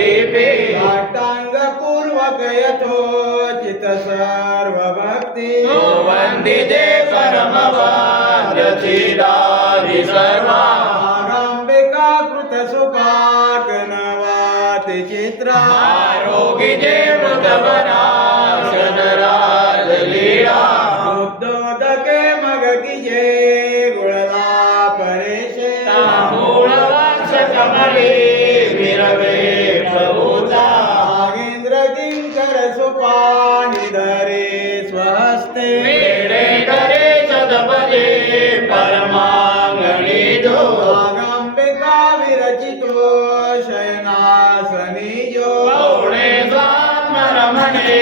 दीपे साष्टांग पूर्वक यथोचित सर्व भक्ती तो वंदिते परमवाद्यचिदादि सर्वा आरंभिका कृत सुपाक नवाति चित्र आरोगिते मृतवनाशनराज लीला उद्योदके मग कीजे गुळला परेशे तांबूळ वाक्ष कमळे मिरवे प्रभूचा नागेंद्र किंकर सुपाणी धरे स्वहस्ते वेडे करे सदपदे परमांगणी जो नागांबिका विरचितो शयनासनी जो गौणे स्वात्मरमणे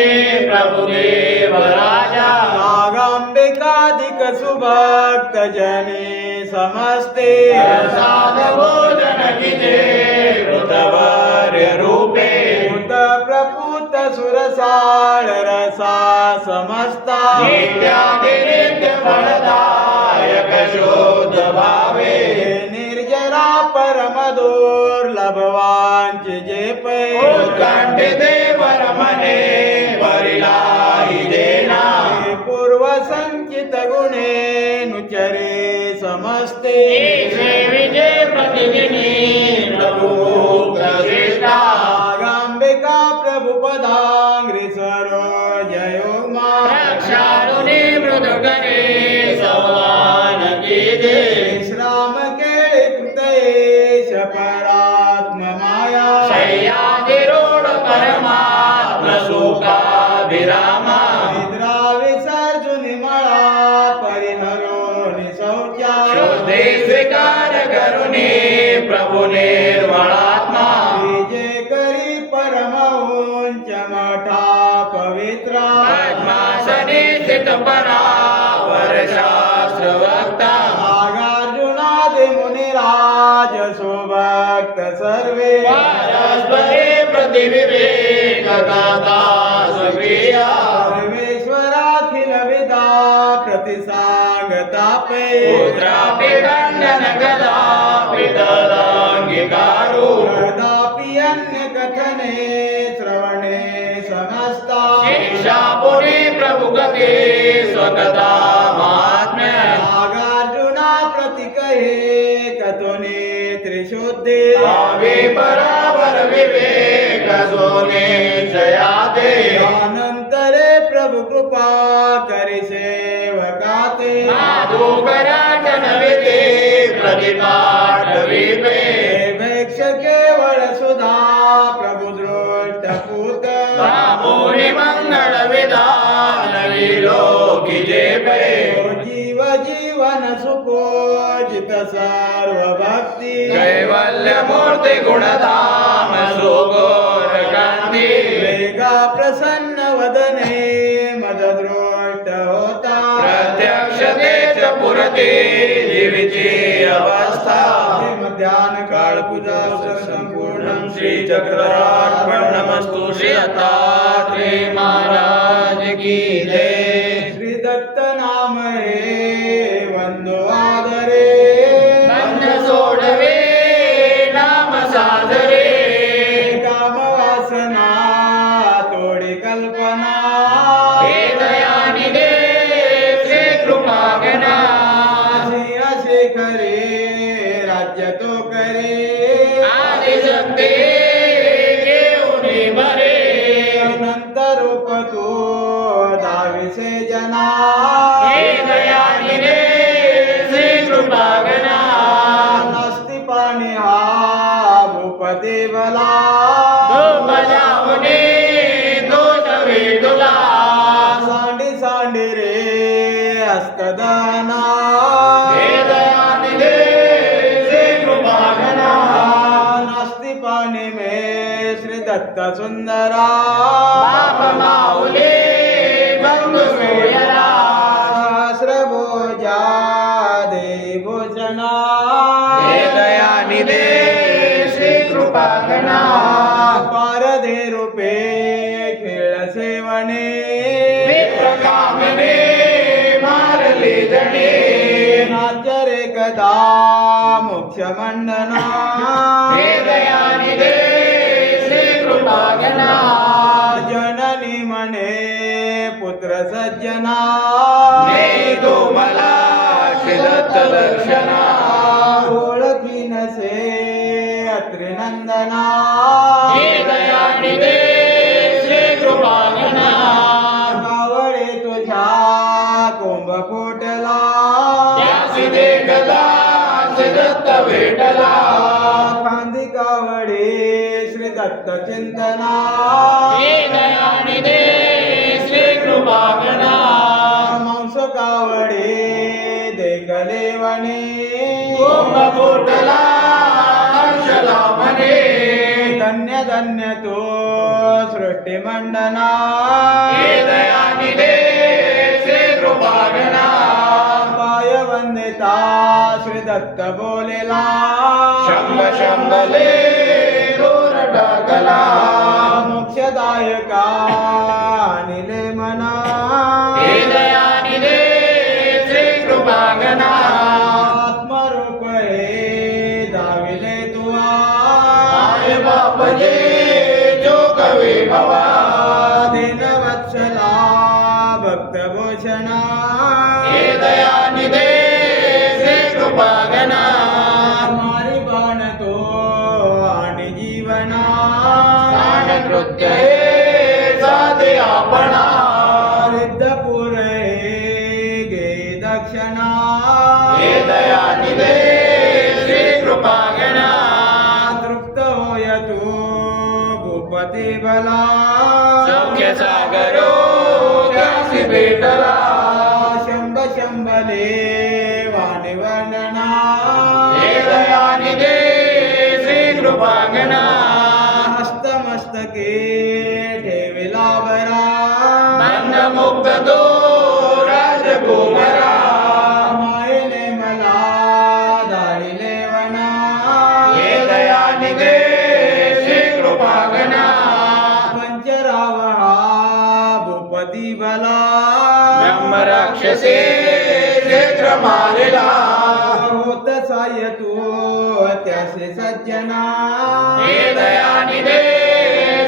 प्रभुदेव राजा नागांबिकाधिक सुभक्त जने समस्ते प्रसाद भोजन कीजे कृतवर्य रूपे भूत प्रपूत सुरसाळ रसा समस्ता नित्यादि नित्य फलदायक शोध भावे निर्जरा परम दुर्लभवांचे जे पै उत्कंठिते परमने परिलाही देना पूर्व संचित गुणे नुचरे समस्ते ईशे विजय प्रतिदिनी प्रभु श्रेष्ठा नागांबिका प्रभुपदांग्रि सरोजयो मा रक्षारुणी मृदुकरे संवान कीजे विश्राम केळे कृतयेश परात्म माया शय्याधिरूढ परमात्म सुखाभिरामा निद्रा विसर्जुनि मळा परिहरो निशौचा शुद्धि स्वीकार करुणी प्रभु निर्मळात्मा विजय करी परम उंच मठा पवित्रा पद्मासने स्थित परावर शास्त्र वक्ता नागार्जुनादि मुनिराज सुभक्त सर्वे परस्परे प्रतिविवेक दाता सक्रिया सर्वेश्वराखिल विदा प्रतिसांगतापे पुत्रापि खंडन कदापि तदांगीकारो कदापि अन्य कथने श्रवणे समस्ता शिक्षा पुणे प्रभु गते स्वकथा महात्म्य नागार्जुना प्रति कहे कथोने त्रिशुद्धे भावे परावर विवेक सोने जयाते अनंतरे प्रभु कृपा करी सेवकाते साधू कराटन विते प्रतिपाठ विपे भेक्ष केवळ सुधा प्रभु दृष्ट पूत बाबोरी मंगल विधान विलोकी जेपे जीव जीवन सुपोजित सर्व भक्ती कैवल्य मूर्ती गुणधाम सुगोर कांती वेगा प्रसन्न वदने मददृष्ट होता प्रत्यक्ष तेज पुरते जीविची अवस्था ध्यान काळ पूजा संपूर्ण श्री चक्ररार्पणमस्तु श्री दत्तात्रेय महाराज की जय श्री दत्त नाम हे वंदो आदरे बंध सोडवे नाम साधरे काम वासना तोडी कल्पना हे दयानिधे श्री कृपागणा असे खरे राज्य तो करे आदि शक्ती घेऊनी बरे अनंत रूप तो दाविसे जना हे दयानिधे श्री कृपागणा नसती पाणी हा भूपती बला तो बजावणे दोष वेदुला सांडी सांडी रे हस्तदाना हे दयानिधे श्री कृपागणा नसती पाणी मे श्री दत्त सुंदरा बाप माऊली बंधू सोयरा सहस्र भोजा देवभूषणा हे दयानिधे श्री कृपागणा पारधे रूपे खेळ सेवणे विप्रकामने मारले जणे नाचरे कदा मोक्ष मंडना हे दयानिधे श्री म्हणे पुत्र सज्जना ने तो मला श्रीदत्त दर्शना ओळखी नसे अत्रिनंदना हे दयानिधे श्री कृपागणा कावळे तुझ्या कुंभ फुटला त्यासी देखला श्रीदत्त भेटला खांदी कावळे श्री दत्त चिंतना हे दयानिधे श्री कृपागणा मांस कावळे देखले वने कुंभ फुटला हर्षला म्हणे धन्य धन्य तो सृष्टी मंडना हे दयानिधे श्री कृपागणा पाय वंदिता श्री दत्त बोलेला शंभ शंभले दूर टाकला मोक्षदायका अनिले मना हे दयानिधे श्री कृपागणा आत्मरूप हे दाविले तुआ आय बाप जे जो कवी भवा दीन वत्सला भक्त भूषणा हे दयानिधे श्री कृपागणा मारी बाण तो आणि जीवना प्राण नृत्य हे साधे आपणा रिद्धपुर हे गे दक्षिणा हे दयानिधे श्री कृपागणा तृप्त होय तू भूपती बला सौख्य सागरो त्यासी भेटला शंभ शंभले वाणी वर्णना हे दयानिधे श्री कृपागणा हस्तमस्तके ठेविला बरा बंधमुक्त तो राजकुमारा मायेने मला दारिले वना हे दयानिधे श्री कृपागणा पंचराव हा भूपती बला ब्रह्म राक्षसे क्षेत्र मारिला होत साय तू त्यासे सज्जना हे दयानिधे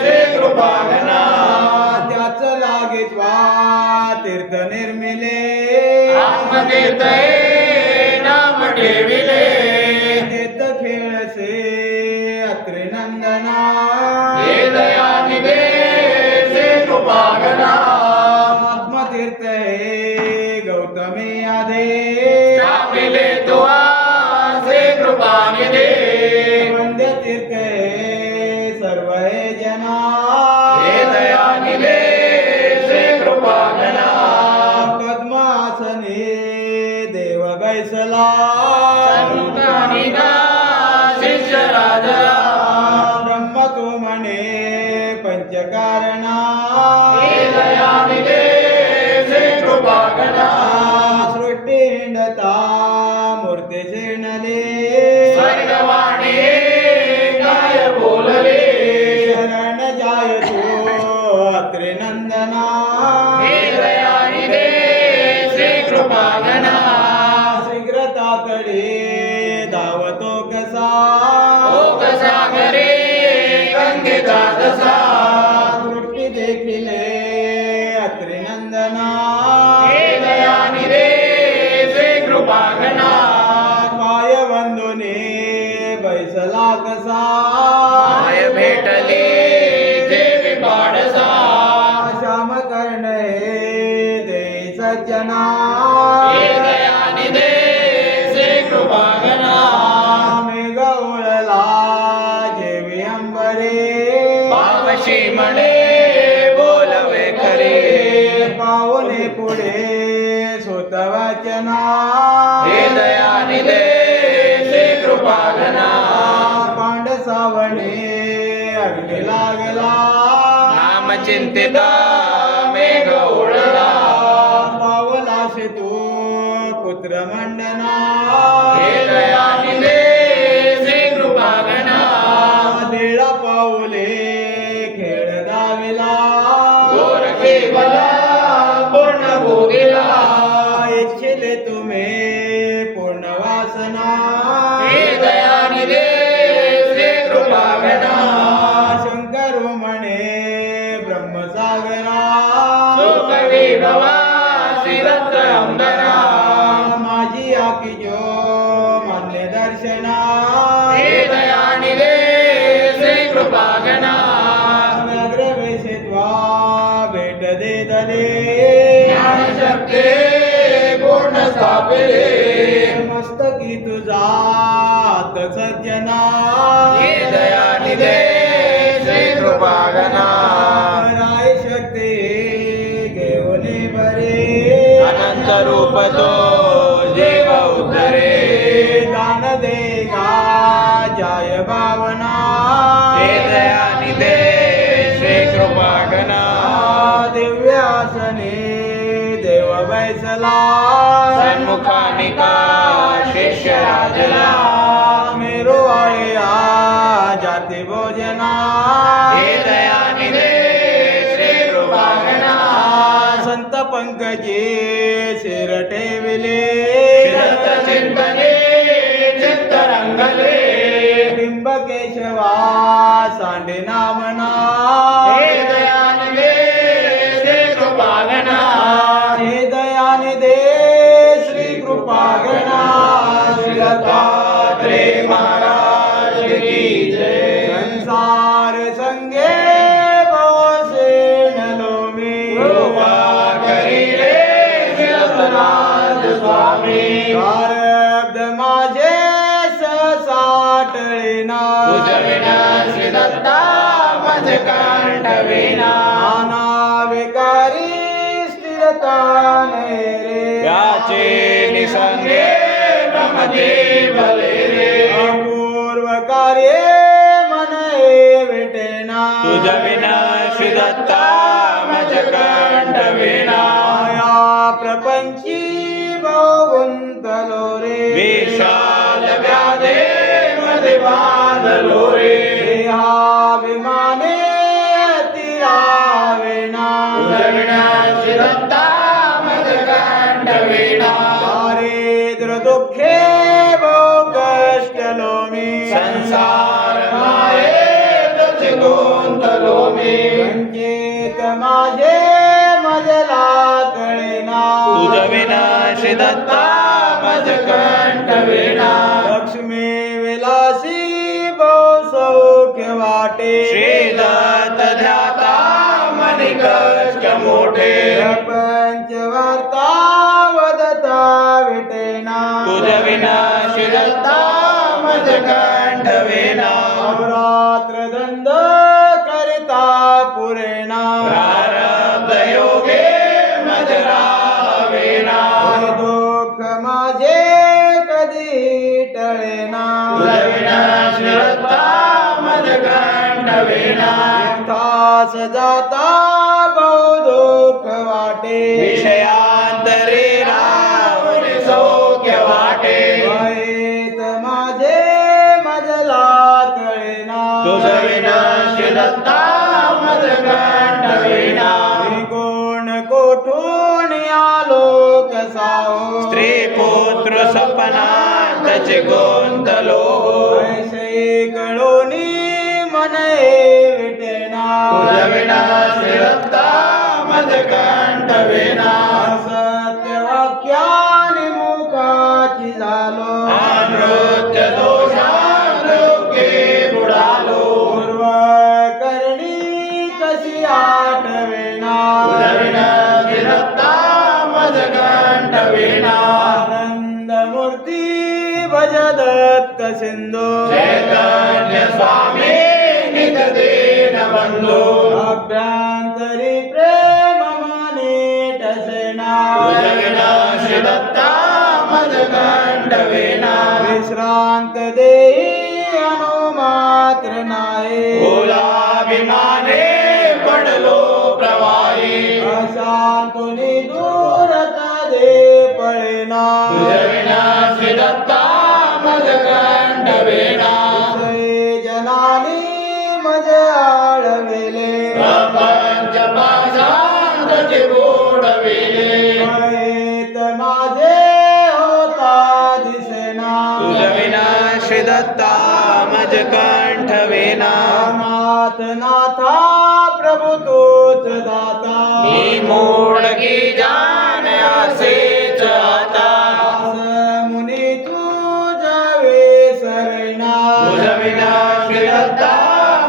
श्री कृपागणा त्याच लागित्वा तीर्थ निर्मिले आत्मतीर्थ हे नाम ठेविले तीर्थ खेळसे अत्रिनंदना हे दयानिधे श्री कृपागणा आत्मतीर्थ हे गौतमी आधे स्थापिले तुआ श्री कृपानिधे वंद्य तीर्थ हे सर्व हे जना हे दयानिधे श्री कृपागणा पद्मासने देव बैसला संतानिका शिष्य राजला ब्रह्म तू म्हणे पंचकारणा हे दयानिधे श्री कृपागणा सृष्टी हिंडता मूर्ती शेणले स्वर्गवाणी काय बोलले शरण जाय तू अत्रिनंदना हे दयानिधे श्री कृपागणा शीघ्र तातडी धावतो कसा ओक सागरे गंगेचा दसा सृष्टी देखिले अत्रिनंदना हे दयानिधे श्री कृपागणा पाय वंदुने बैसला कसा माय भेटली देवी पाडसा श्याम कर्ण हे दे सज्जना हे दयानिधे श्री कृपागणा मेघ ओळला जेवी अंबरे पावशी म्हणे बोलवे खरे पाहुणे पुढे सुत वाचना हे दयानिधे श्री कृपागणा पांडसावणे अग्नी लागला नाम चिंतिता मेघ ओळला पावलाशी तू पुत्र मंडना हे दयानिधे श्री कृपागणा देळा पाऊले खेळ दाविला गोरखे बला पूर्ण भोगिला इच्छिले तुम्ही पूर्ण वासना हे दयानिधे श्री कृपागणा शंकर म्हणे ब्रह्मसागरा दत्त अंबरा माझी आखी जो मान्य दर्शना हे दयानिधे श्री कृपागणा व्याघ्र वेशेत्वा भेट दे दले ज्ञानशक्ती पूर्ण स्थापिले मस्तकी तुझा सज्जना हे दयानिधे श्री कृपागणा राय शक्ती घेऊन बरे अनंत रूप तो जीव उद्धरे दान देगा जय भावना हे दयानिधे श्री कृपागणा दिव्यासने देव बैसला सन्मुखानिका शिष्य राजला मेरो आळ्या जाती भोजना हे दयानिधे श्री कृपागणा संत पंकजे शिर ठेविले चिरंत चिंतने चित्त रंगले त्रिंबकेशवा सांडे नामना हे दयानिधे श्री कृपागणा हे दयानिधे श्री कृपागणा श्री दत्तात्रेय महाराज की जय संसार संगे भवसे नलो मी कृपा करी रे शिरतनाथ स्वामी प्रारब्ध माझे ससाटळेना तुझविना श्री दत्ता मज कंठ विना नाना विकारी स्थिरता रे याचे निसंगे भ्रमते भले रे अपूर्व कार्ये मन विटेना तुझविना श्री दत्ता मज कंठ विना या प्रपंची बहुंतलो रे विशाल व्याधे मध्ये बांधलो रे देहाभिमाने अतिरावेना तुझविना श्री दत्ता मज कंठ विना दारिद्र्य दुःखे बहु कष्टलो मी संसार माये तुझे गुंतलो मी संकेत माझे मजला कळेना तुझविना श्री दत्ता मज कंठ विना लक्ष्मी विलासी बहु सौख्य वाटे श्री दत्त ध्याता मनी कष्ट मोठे प्रपंच वार्ता वदता विटेना तुझविना श्री दत्ता मज कंठ विना रात्र दंड करिता पुरेना प्रारब्ध योगे मज रावेना दुःख माझे कधी टळेना तुझविना श्री दत्ता मज कंठ विना तास जाता बहु दुःख वाटे विषयांतरे राहुल सौख्य वाटे वाईट माझे मजला कळेना तुझविना श्री दत्ता मज कंठ विना कोण कोठून आलो कसाओ स्त्री पुत्र सपनातचे गुंतलो ऐसे कळोनी मन विटेना तुझविना श्री दत्ता मज कंठ विना सत्य वाक्याने मुखाची झालो नृत्य दोषांगे बुडालो पूर्व करणी कशी आठवेना तुझविना श्री दत्ता मज कंठ विना आनंद मूर्ती भज दत्त सिंधू चैतन्य स्वामी नित दीन बंधू अभ्यंतरी प्रेम माने टसेना तुझविना श्री दत्ता मज कंठ विना विश्रांत देई अनुमात्र नाये भूलाभिमाने पडलो प्रवाही अशांतुनी दूरता दे पळेना तुझविना श्री दत्ता मज कंठ विना जनानी मज आळविले प्रपंच पाशांतचे बुडविले माहित माझे होता दिसेना तुझविना श्री दत्ता मज कंठ विना नाथ नाथा प्रभु तोच दाता मी मूड की जान असेच आता दास मुनी तुझावे सरणा तुझविना श्री दत्ता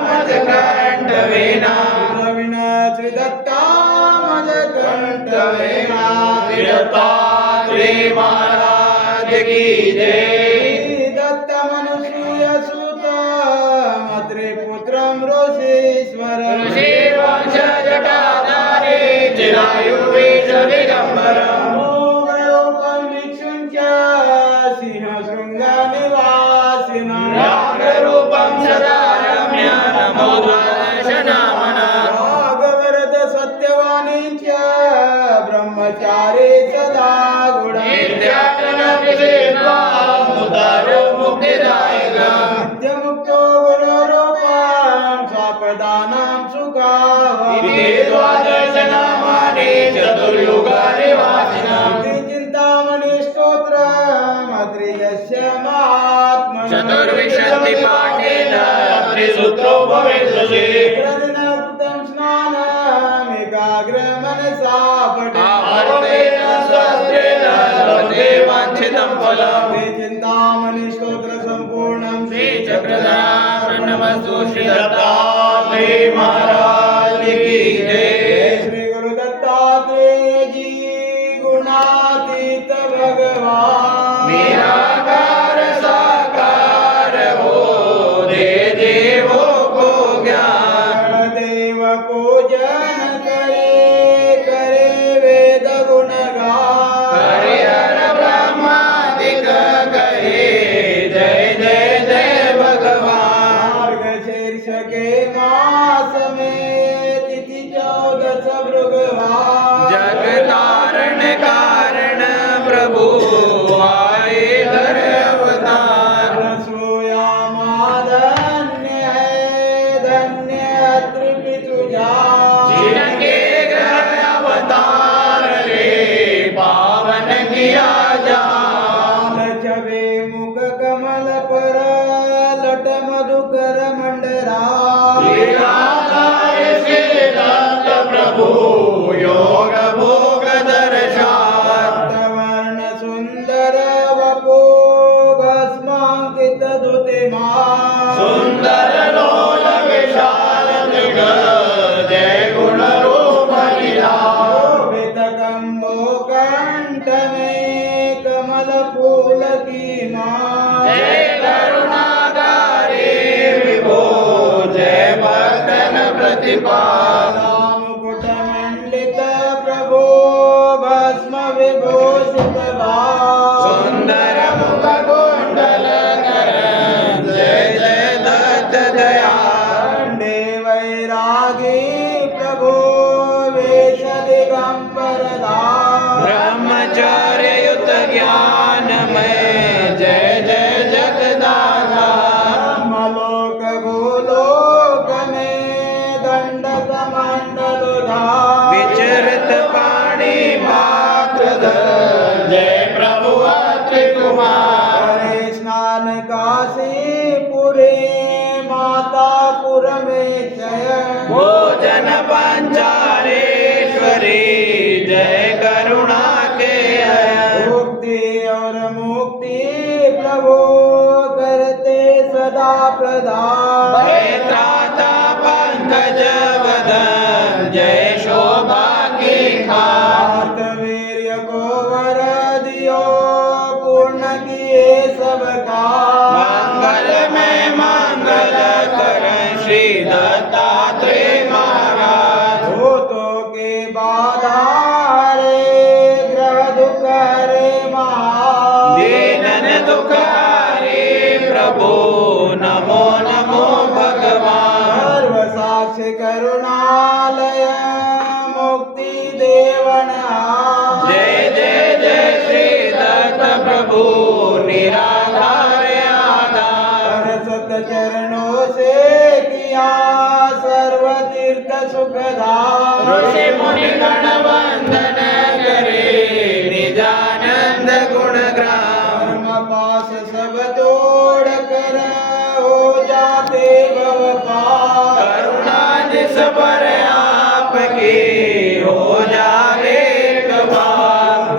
मज कंठ वेना तुझविना श्री दत्ता मज कंठ वेना श्री दत्तात्रेय महाराज की जय श्री दत्त मनुसूय सुत मात्रे पुत्रं ऋषीश्वर ऋषिवंश जटाधारे चिरायुवेश दिगंबरम् मोगरूपं भिक्षुञ्च सिंहशृङ्गनिवासिनं व्याघ्ररूपं सदा रम्य नमो द्वादशनामना भागवरद सत्यवाणीञ्च ब्रह्मचारी सदा गुण नित्यानन्दविषेद्वामुदार मुक्तिदायकम् नित्यमुक्तो गुरुरूपं स्वापदानां सुखावहम् इति द्वादशनामानि चतुर्युगानि वासिनम् इति चिन्तामणि स्तोत्रमत्रियस्य महात्मनः चतुर्विंशति पाठेन त्रिसूत्रो भवेद् प्रतिदिनकृतं स्नानमेकाग्रमनसा पठेत् आवर्तेन सहस्रेण लभते वाञ्छितं फलम् ते चिन्तामणि स्तोत्र सम्पूर्णं श्रीचक्रधामस्तु श्री दत्तात्रेय महाराज की जय श्री गुरु दत्तात्रेय जी गुणातीत भगवान निराकार साकार हो दे देवों को ज्ञान देव पूजन करे वेद गुणगान हरिहर ब्रह्मादिक कहे जय जय जय भगवान मार्गशीर्ष के मास में तिथि 14 भृगवान जग तारण कारण प्रभु आए धर अवतार रसोयामा धन्य है धन्य त्रिपि तुझा जिनके ग्रह अवतार रे पावन किया जान छवे मुख कमल पर लट मधुकर मंडरा लीलाधार से दत्त प्रभु योग भोग दर्शान वर्ण सुंदर वपो भस्मांकित धुतिमा सुंदर लोल विशाल मृग जय गुण रूप लीला शोभित कंबो कंठ में कमल फूल की माँ जय करुणागारे विभो जय भक्तन प्रतिपाल मुकुट मंडित प्रभो भस्म विभूषित सुंदर मुख कुंडल कर जय जय दत्त दया खंडे वैरागी प्रभो वेश दिगंबर ब्रह्मचर्य युत ज्ञान में जय जय जगदाधा ब्रह्मलोक भूलोक में दंडक मंडल विचरित पाणी मात्रधर जय प्रभु अत्रि कुमार हरे स्नान काशीपुरे मातापुर में शयन भोजन पंचारेश्वरी जय करुणा के अयन मुक्ति और मुक्ति प्रभु करते सदा प्रदान भय त्राता पंकज वदन जय शोभा की खान वीर्य को वर दियो पूर्ण किए सब मंगल में मंगल कर श्री दत्तात्रेय महाराज भूतों के बाधा रे ग्रह दुख रे महा दीनन दुखारे प्रभु नमो नमो भगवान सर्व साक्षी करुणालय मुक्ति देवन जय जय जय श्री दत्त प्रभु निराधार आधार सत चरणों से किया सर्व तीर्थ सुखदार ऋषि मुनि गण वंदन करे निजानंद गुण ग्राम धर्म पास सब तोड़ कर हो जाते भव पार करुणा जिस पर आपकी हो जावे एक बार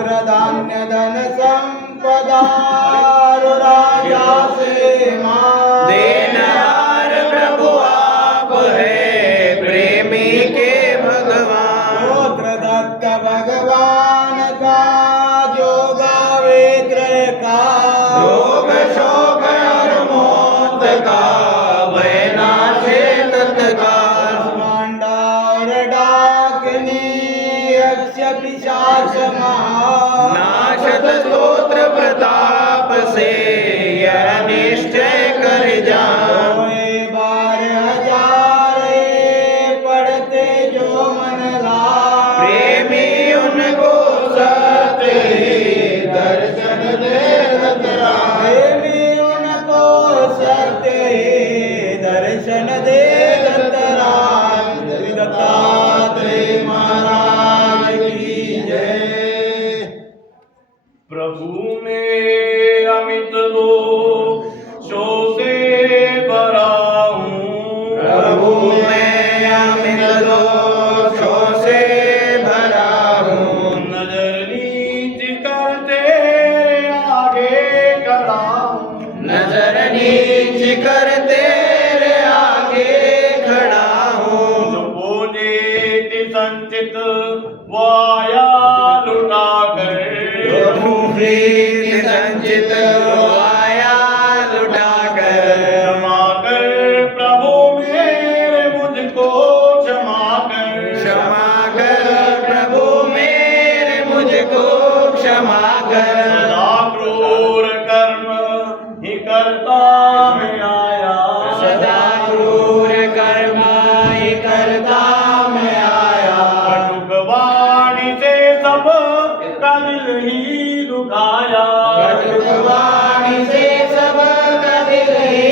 महान नाशत स्तोत्र प्रताप से यह निश्चय कर जान। होए 12,000 पढ़ते जो मन लाए प्रेमी उनको सत्य दर्शन दे रतराए। प्रेमी उनको सत्य दर्शन दे दत्तराज दत्तात्रेय महाराज की जय। प्रभु में अमित दोषों से भरा हूँ। प्रभु मैं अमित दोषों से भरा हूँ। नजर नीच करते आगे खड़ा हूँ। नजर नीच कर तेरे आगे खड़ा हूँ। जो बोझे की संचित वो आया लुटा कर। प्रीत संचित आया लुटा कर। क्षमा कर प्रभु मेरे मुझको क्षमा कर। क्षमा कर प्रभु मेरे मुझको क्षमा कर। सदा क्रूर कर्म ही करता मैं आया। सदा क्रूर कर्म ही करता मैं आया। कटुक वाणी से सब का दिल ही दुखाया। कटुक वाणी से सब का दिल ही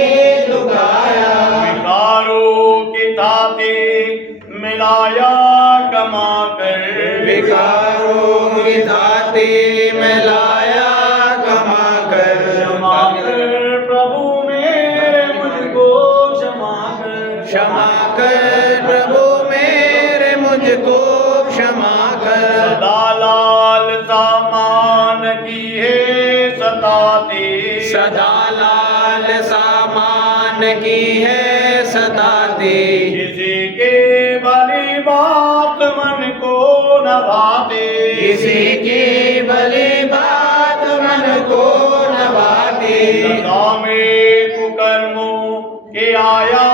दुखाया। विकारों की ताती मिलाया कमा कर। विकारों की धाती में लाया कमा कर। क्षमा कर प्रभु मेरे मुझको क्षमा कर। क्षमा कर प्रभु मेरे मुझको क्षमा कर। सदा लाल सामान की है सताती। सदा लाल सामान की है सताती। किसी के भली बात मन को न भाती। किसी की भली बात मन को न भाती। लता में कुकर्मों के आया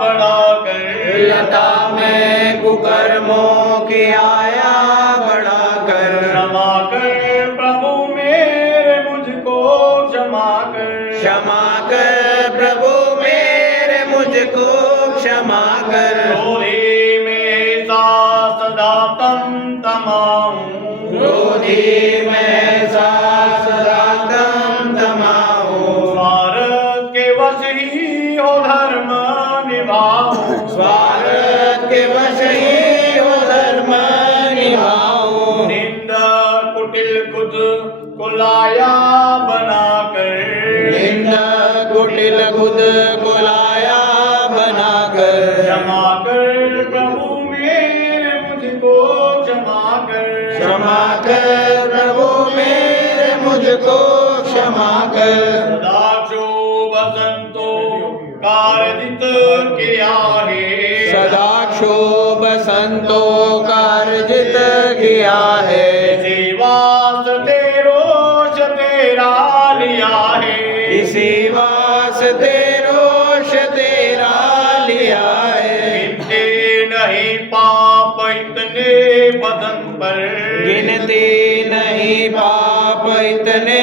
बड़ा कर। लता में कुकर्मों की आया बड़ा कर। क्षमा कर प्रभु मेरे मुझको क्षमा कर। क्षमा कर प्रभु मेरे मुझको क्षमा कर। क्रोधी में सा सदा तम तमाऊं। क्रोधी में सा सदा तम तमाऊं। स्वार्थ के वश ही हो धर्म निभाऊं। स्वार्थ के वश ही हो धर्म निभाऊं। निंदा कुटिल खुद को लाया बना कर। निंदा कुटिल खुद को लाया बना कर। क्षमा कर प्रभु मेरे मुझको क्षमा कर। क्षमा कर प्रभु मेरे मुझको क्षमा कर। सदाक्षो बसंतो कार्जित किया है। सदाक्षोभ संतो कार्जित किया है। इसी वास्ते रोष तेरा लिया है। इसी वास्ते रोष तेरा लिया है। गिनते नहीं पाप इतने बदन पर। गिनती नहीं पाप इतने